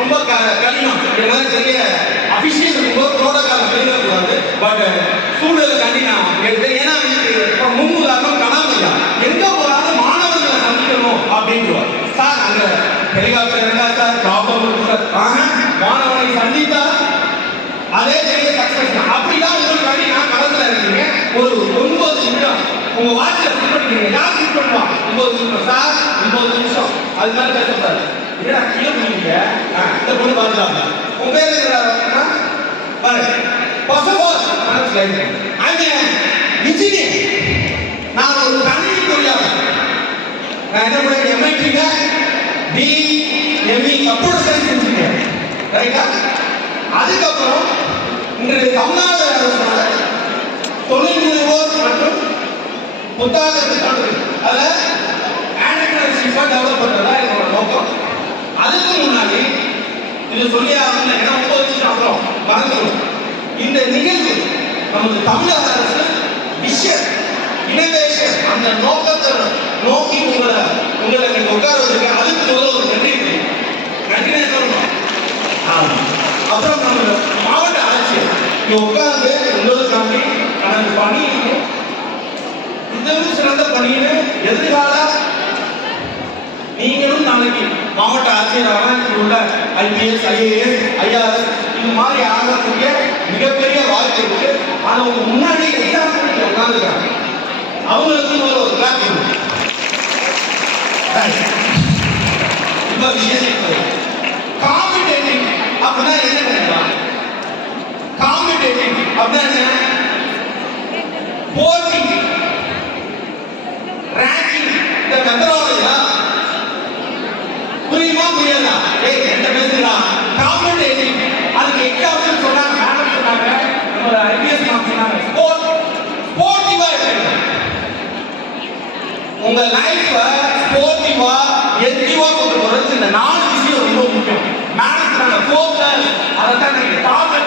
ரொம்ப கடினம். இந்த மாதிரி பெரிய அபிஷியல் இருக்கும்போது புரோட்டோகால் எழுதக்கூடாது. பட் சூழலை கண்டி நான் எடுத்தேன். ஏன்னா இப்போ முன் உதாரணம் கலாமையா எங்கே போனாலும் மாணவர்களை சந்திக்கணும் அப்படின்றார். சார் அங்கே ஹெலிகாப்டர் இருக்கா சார், ப்ராப்ளம் இருக்கு சார், மாணவனை சந்தித்தா அதே பெரிய சக்ஸஸ். அப்படிதான் உங்களுக்காண்டி நான் களத்தில் இருக்கீங்க. ஒரு 9 நிமிடம் உங்கள் வாட்சில் ஃபிட் பண்ணிக்கிறீங்க. யார் ஃபிட் பண்ணுவா? 9 நிமிஷம் சார், 9 நிமிஷம் அது மாதிரி பேச சார். ஏன்னா கீழே பண்ணீங்க இந்த பொண்ணு பார்த்துட்டாங்க. உங்க பேர் இருக்கிறாருன்னா பாருங்க. இன்ஜினியர், நான் ஒரு கணினி தொழிலாளர். நான் என்ன பண்ண எம்ஐடிங்க பிஎம்இ கம்ப்யூட்டர் சயின்ஸ் இன்ஜினியர், ரைட்டா? அதுக்கப்புறம் இன்றைய தமிழ்நாடு அரசோட தொழில் முனைவோர் மற்றும் புத்தாக்க திட்டங்கள் அதில் ஆண்டர்பிரினர்ஷிப்பை டெவலப் பண்ணுறதா என்னோட நோக்கம். அதுக்கு முன்னாடி இது சொல்லி ஆகணும். ஏன்னா 9 நிமிஷம் அப்புறம் மறந்துடும். இந்த நிகழ்வு நமது தமிழக அரசு விஷன் இனோவேஷன் அந்த நோக்கத்தை நோக்கி உங்களை உட்கார வச்சிருக்க. அதுக்கு முதல்ல ஒரு நன்றி சொல்லணும். அப்புறம் நம்ம மாவட்ட ஆட்சியர் இங்கே உட்கார்ந்து உங்களுக்காண்டி தனது பணியையும் இதுவும் சிறந்த பணின்னு எதிர்கால நீங்களும் நாளைக்கு மாவட்ட ஆட்சியராக உள்ள ஐபிஎஸ் ஐஏஎஸ் ஐஆர்எஸ் இது மாதிரி ஆகக்கூடிய மிகப்பெரிய வாய்ப்பு இருக்கு. ஆனால் உங்க முன்னாடி எக்ஸாம்பிள் உட்காந்துருக்காங்க. அவங்களுக்கு ஒரு கிளாப் இருக்கு. இப்போ விஷயத்தை காம்படேட்டிவ் அப்படின்னா என்ன நினைக்கலாம்? காம்படேட்டிவ் அப்படின்னா என்ன? போட்டி, ரேங்கிங், இந்த மெத்தடாலஜிலாம் புரியுமா புரியாதா? என்ன பேசுறா? காம்படேட்டிவ் அதுக்கு எக்ஸாம்பிள் சொன்னாங்க. மேடம் சொன்னாங்க, நம்ம ஐபிஎஸ் மேம் சொன்னாங்க, ஸ்போர்ட்டிவா இருக்கு. உங்க லைஃப ஸ்போர்ட்டிவா எத்திவா கொண்டு போறது இந்த 4 விஷயம் ரொம்ப முக்கியம். மேடம் சொன்னாங்க ஃபோக்கஸ், அதை தான் நீங்க டார்கெட்